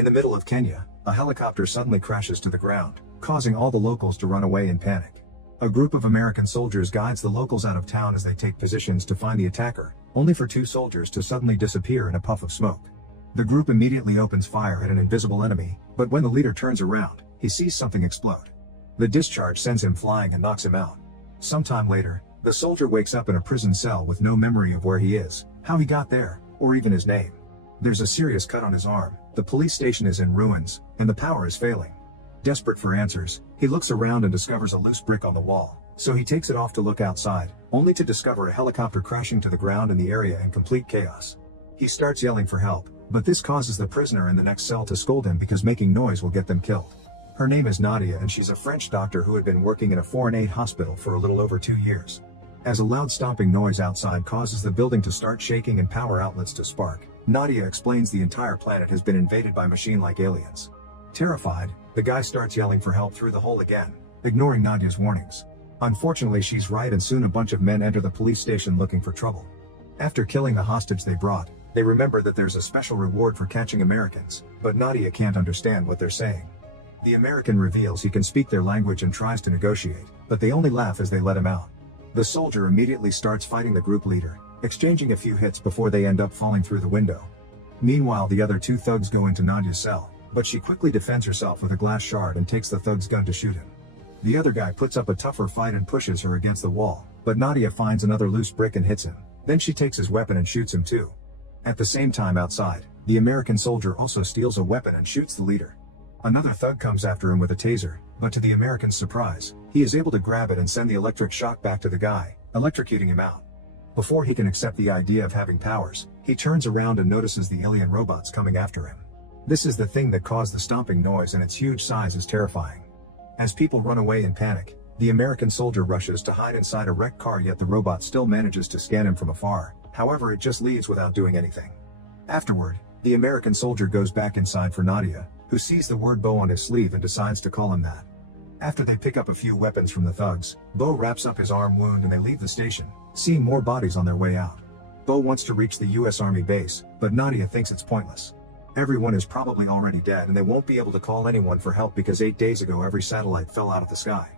In the middle of Kenya, a helicopter suddenly crashes to the ground, causing all the locals to run away in panic. A group of American soldiers guides the locals out of town as they take positions to find the attacker, only for two soldiers to suddenly disappear in a puff of smoke. The group immediately opens fire at an invisible enemy, but when the leader turns around, he sees something explode. The discharge sends him flying and knocks him out. Sometime later, the soldier wakes up in a prison cell with no memory of where he is, how he got there, or even his name. There's a serious cut on his arm, the police station is in ruins, and the power is failing. Desperate for answers, he looks around and discovers a loose brick on the wall, so he takes it off to look outside, only to discover a helicopter crashing to the ground in the area in complete chaos. He starts yelling for help, but this causes the prisoner in the next cell to scold him because making noise will get them killed. Her name is Nadia and she's a French doctor who had been working in a foreign aid hospital for a little over 2 years. As a loud stomping noise outside causes the building to start shaking and power outlets to spark, Nadia explains the entire planet has been invaded by machine-like aliens. Terrified, the guy starts yelling for help through the hole again, ignoring Nadia's warnings. Unfortunately she's right and soon a bunch of men enter the police station looking for trouble. After killing the hostage they brought, they remember that there's a special reward for catching Americans, but Nadia can't understand what they're saying. The American reveals he can speak their language and tries to negotiate, but they only laugh as they let him out. The soldier immediately starts fighting the group leader, exchanging a few hits before they end up falling through the window. Meanwhile the other two thugs go into Nadia's cell, but she quickly defends herself with a glass shard and takes the thug's gun to shoot him. The other guy puts up a tougher fight and pushes her against the wall, but Nadia finds another loose brick and hits him. Then she takes his weapon and shoots him too. At the same time outside, the American soldier also steals a weapon and shoots the leader. Another thug comes after him with a taser, but to the American's surprise, he is able to grab it and send the electric shock back to the guy, electrocuting him out. Before he can accept the idea of having powers, he turns around and notices the alien robots coming after him. This is the thing that caused the stomping noise and its huge size is terrifying. As people run away in panic, the American soldier rushes to hide inside a wrecked car, yet the robot still manages to scan him from afar, however it just leaves without doing anything. Afterward, the American soldier goes back inside for Nadia, who sees the word Bo on his sleeve and decides to call him that. After they pick up a few weapons from the thugs, Bo wraps up his arm wound and they leave the station, seeing more bodies on their way out. Bo wants to reach the US Army base, but Nadia thinks it's pointless. Everyone is probably already dead and they won't be able to call anyone for help because 8 days ago every satellite fell out of the sky.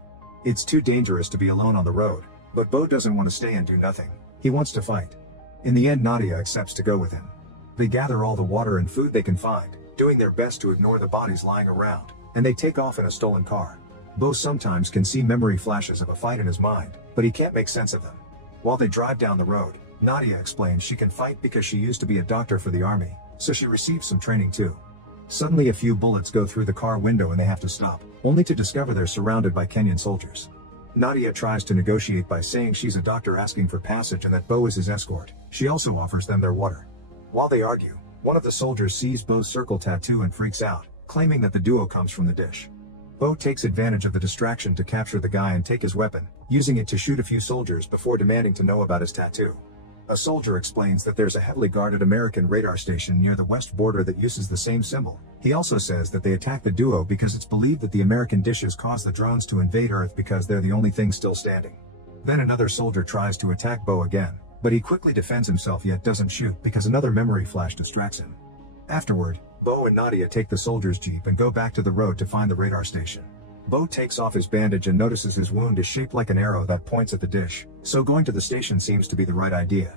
It's too dangerous to be alone on the road, but Bo doesn't want to stay and do nothing. He wants to fight. In the end Nadia accepts to go with him. They gather all the water and food they can find, doing their best to ignore the bodies lying around, and they take off in a stolen car. Bo sometimes can see memory flashes of a fight in his mind, but he can't make sense of them. While they drive down the road, Nadia explains she can fight because she used to be a doctor for the army, so she received some training too. Suddenly a few bullets go through the car window and they have to stop, only to discover they're surrounded by Kenyan soldiers. Nadia tries to negotiate by saying she's a doctor asking for passage and that Bo is his escort. She also offers them their water. While they argue, one of the soldiers sees Bo's circle tattoo and freaks out, claiming that the duo comes from the dish. Bo takes advantage of the distraction to capture the guy and take his weapon, using it to shoot a few soldiers before demanding to know about his tattoo. A soldier explains that there's a heavily guarded American radar station near the west border that uses the same symbol. He also says that they attacked the duo because it's believed that the American dishes caused the drones to invade Earth because they're the only thing still standing. Then another soldier tries to attack Bo again, but he quickly defends himself yet doesn't shoot because another memory flash distracts him. Afterward, Bo and Nadia take the soldier's jeep and go back to the road to find the radar station. Bo takes off his bandage and notices his wound is shaped like an arrow that points at the dish, so going to the station seems to be the right idea.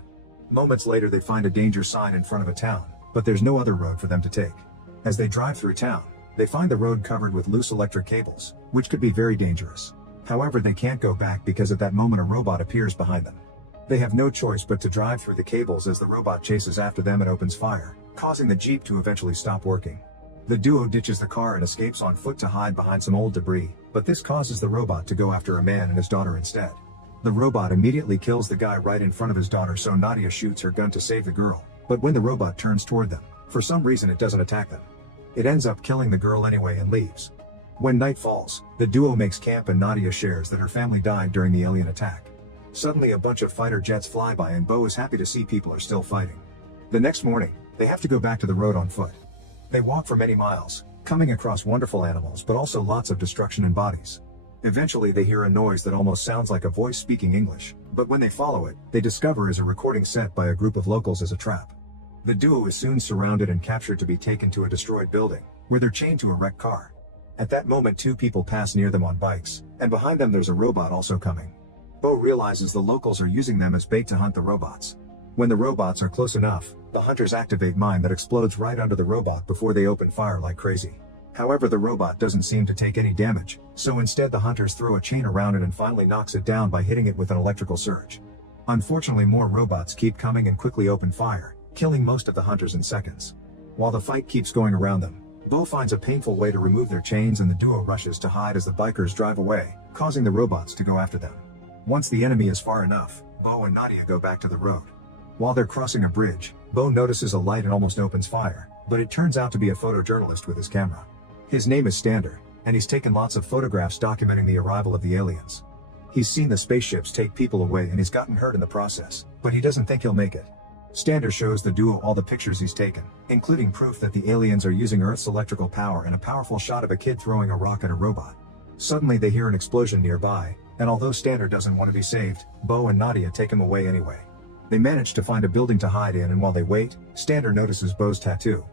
Moments later they find a danger sign in front of a town, but there's no other road for them to take. As they drive through town, they find the road covered with loose electric cables, which could be very dangerous. However, they can't go back because at that moment a robot appears behind them. They have no choice but to drive through the cables as the robot chases after them and opens fire, causing the jeep to eventually stop working. The duo ditches the car and escapes on foot to hide behind some old debris, but this causes the robot to go after a man and his daughter instead. The robot immediately kills the guy right in front of his daughter, so Nadia shoots her gun to save the girl, but when the robot turns toward them, for some reason it doesn't attack them. It ends up killing the girl anyway and leaves. When night falls, the duo makes camp and Nadia shares that her family died during the alien attack. Suddenly a bunch of fighter jets fly by and Bo is happy to see people are still fighting. The next morning, they have to go back to the road on foot. They walk for many miles, coming across wonderful animals but also lots of destruction and bodies. Eventually they hear a noise that almost sounds like a voice speaking English, but when they follow it, they discover is a recording set by a group of locals as a trap. The duo is soon surrounded and captured to be taken to a destroyed building, where they're chained to a wrecked car. At that moment, two people pass near them on bikes, and behind them there's a robot also coming. Bo realizes the locals are using them as bait to hunt the robots. When the robots are close enough, the hunters activate mine that explodes right under the robot before they open fire like crazy. However, the robot doesn't seem to take any damage, so instead the hunters throw a chain around it and finally knocks it down by hitting it with an electrical surge. Unfortunately, more robots keep coming and quickly open fire, killing most of the hunters in seconds. While the fight keeps going around them, Bo finds a painful way to remove their chains and the duo rushes to hide as the bikers drive away, causing the robots to go after them. Once the enemy is far enough, Bo and Nadia go back to the road. While they're crossing a bridge, Bo notices a light and almost opens fire, but it turns out to be a photojournalist with his camera. His name is Stander, and he's taken lots of photographs documenting the arrival of the aliens. He's seen the spaceships take people away and he's gotten hurt in the process, but he doesn't think he'll make it. Stander shows the duo all the pictures he's taken, including proof that the aliens are using Earth's electrical power and a powerful shot of a kid throwing a rock at a robot. Suddenly they hear an explosion nearby, and although Stander doesn't want to be saved, Bo and Nadia take him away anyway. They manage to find a building to hide in, and while they wait, Stander notices Bo's tattoo.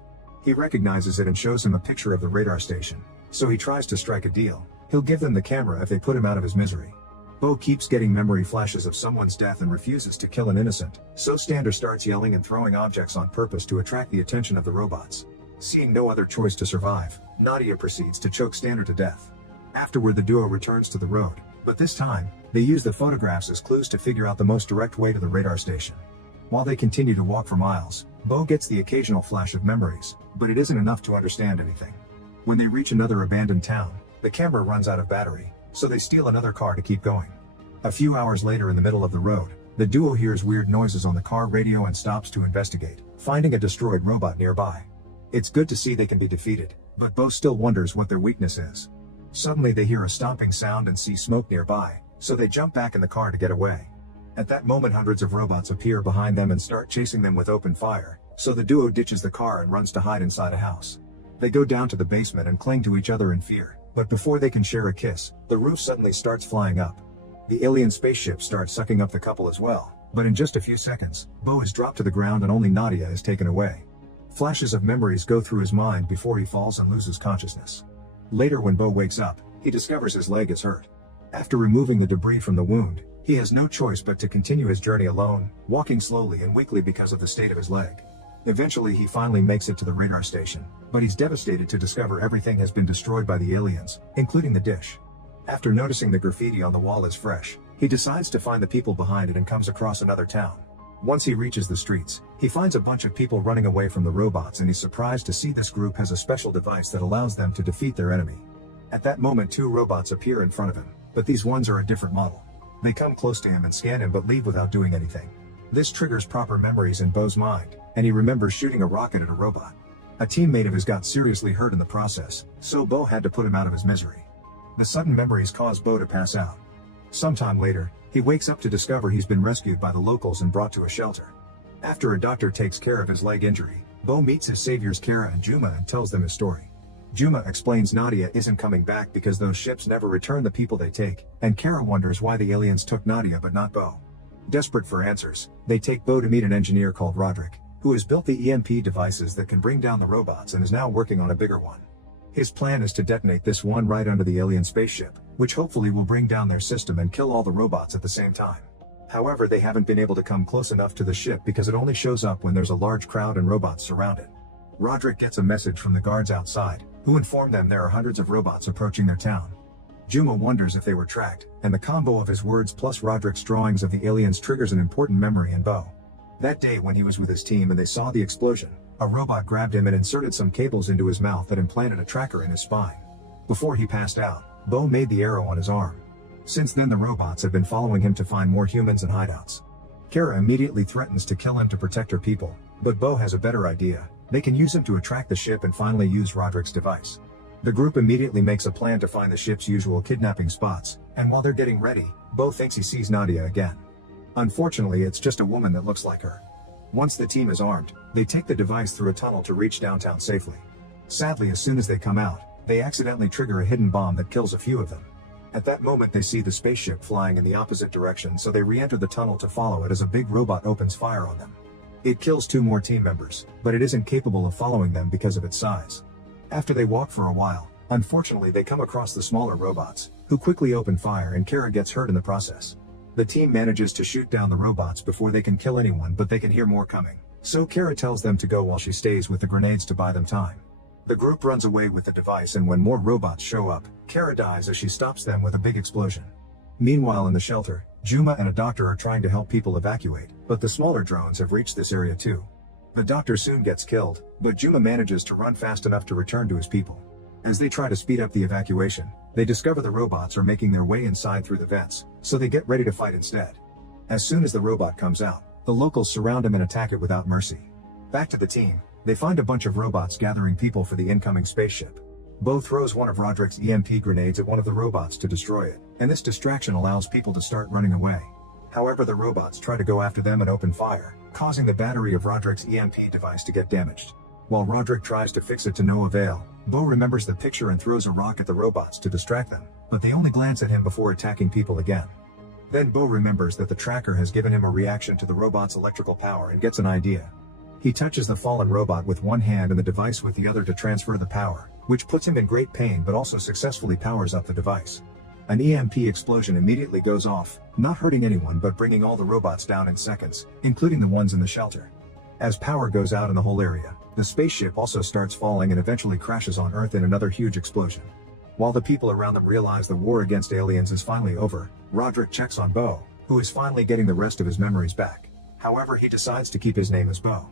He recognizes it and shows him a picture of the radar station, so he tries to strike a deal. He'll give them the camera if they put him out of his misery. Bo keeps getting memory flashes of someone's death and refuses to kill an innocent, so Stander starts yelling and throwing objects on purpose to attract the attention of the robots. Seeing no other choice to survive, Nadia proceeds to choke Stander to death. Afterward, the duo returns to the road, but this time, they use the photographs as clues to figure out the most direct way to the radar station. While they continue to walk for miles, Bo gets the occasional flash of memories, but it isn't enough to understand anything. When they reach another abandoned town, the camera runs out of battery, so they steal another car to keep going. A few hours later, in the middle of the road, the duo hears weird noises on the car radio and stops to investigate, finding a destroyed robot nearby. It's good to see they can be defeated, but Bo still wonders what their weakness is. Suddenly they hear a stomping sound and see smoke nearby, so they jump back in the car to get away. At that moment, hundreds of robots appear behind them and start chasing them with open fire, so the duo ditches the car and runs to hide inside a house. They go down to the basement and cling to each other in fear, but before they can share a kiss, the roof suddenly starts flying up. The alien spaceship starts sucking up the couple as well, but in just a few seconds, Bo is dropped to the ground and only Nadia is taken away. Flashes of memories go through his mind before he falls and loses consciousness. Later, when Bo wakes up, he discovers his leg is hurt. After removing the debris from the wound, he has no choice but to continue his journey alone, walking slowly and weakly because of the state of his leg. Eventually he finally makes it to the radar station, but he's devastated to discover everything has been destroyed by the aliens, including the dish. After noticing the graffiti on the wall is fresh, he decides to find the people behind it and comes across another town. Once he reaches the streets, he finds a bunch of people running away from the robots and he's surprised to see this group has a special device that allows them to defeat their enemy. At that moment, two robots appear in front of him, but these ones are a different model. They come close to him and scan him but leave without doing anything. This triggers proper memories in Bo's mind, and he remembers shooting a rocket at a robot. A teammate of his got seriously hurt in the process, so Bo had to put him out of his misery. The sudden memories cause Bo to pass out. Sometime later, he wakes up to discover he's been rescued by the locals and brought to a shelter. After a doctor takes care of his leg injury, Bo meets his saviors Kara and Juma and tells them his story. Juma explains Nadia isn't coming back because those ships never return the people they take, and Kara wonders why the aliens took Nadia but not Bo. Desperate for answers, they take Bo to meet an engineer called Roderick, who has built the EMP devices that can bring down the robots and is now working on a bigger one. His plan is to detonate this one right under the alien spaceship, which hopefully will bring down their system and kill all the robots at the same time. However, they haven't been able to come close enough to the ship because it only shows up when there's a large crowd and robots surround it. Roderick gets a message from the guards outside, who inform them there are hundreds of robots approaching their town. Juma wonders if they were tracked, and the combo of his words plus Roderick's drawings of the aliens triggers an important memory in Bo. That day when he was with his team and they saw the explosion, a robot grabbed him and inserted some cables into his mouth that implanted a tracker in his spine. Before he passed out, Bo made the arrow on his arm. Since then the robots have been following him to find more humans and hideouts. Kara immediately threatens to kill him to protect her people, but Bo has a better idea. They can use him to attract the ship and finally use Roderick's device. The group immediately makes a plan to find the ship's usual kidnapping spots, and while they're getting ready, Bo thinks he sees Nadia again. Unfortunately, it's just a woman that looks like her. Once the team is armed, they take the device through a tunnel to reach downtown safely. Sadly, as soon as they come out, they accidentally trigger a hidden bomb that kills a few of them. At that moment they see the spaceship flying in the opposite direction, so they re-enter the tunnel to follow it as a big robot opens fire on them. It kills two more team members, but it isn't capable of following them because of its size. After they walk for a while, unfortunately they come across the smaller robots, who quickly open fire and Kara gets hurt in the process. The team manages to shoot down the robots before they can kill anyone, but they can hear more coming. So Kara tells them to go while she stays with the grenades to buy them time. The group runs away with the device, and when more robots show up, Kara dies as she stops them with a big explosion. Meanwhile in the shelter, Juma and a doctor are trying to help people evacuate, but the smaller drones have reached this area too. The doctor soon gets killed, but Juma manages to run fast enough to return to his people. As they try to speed up the evacuation, they discover the robots are making their way inside through the vents, so they get ready to fight instead. As soon as the robot comes out, the locals surround him and attack it without mercy. Back to the team, they find a bunch of robots gathering people for the incoming spaceship. Bo throws one of Roderick's EMP grenades at one of the robots to destroy it, and this distraction allows people to start running away. However, the robots try to go after them and open fire, causing the battery of Roderick's EMP device to get damaged. While Roderick tries to fix it to no avail, Bo remembers the picture and throws a rock at the robots to distract them, but they only glance at him before attacking people again. Then Bo remembers that the tracker has given him a reaction to the robot's electrical power and gets an idea. He touches the fallen robot with one hand and the device with the other to transfer the power, which puts him in great pain but also successfully powers up the device. An EMP explosion immediately goes off, not hurting anyone but bringing all the robots down in seconds, including the ones in the shelter. As power goes out in the whole area, the spaceship also starts falling and eventually crashes on Earth in another huge explosion. While the people around them realize the war against aliens is finally over, Roderick checks on Bo, who is finally getting the rest of his memories back. However, he decides to keep his name as Bo.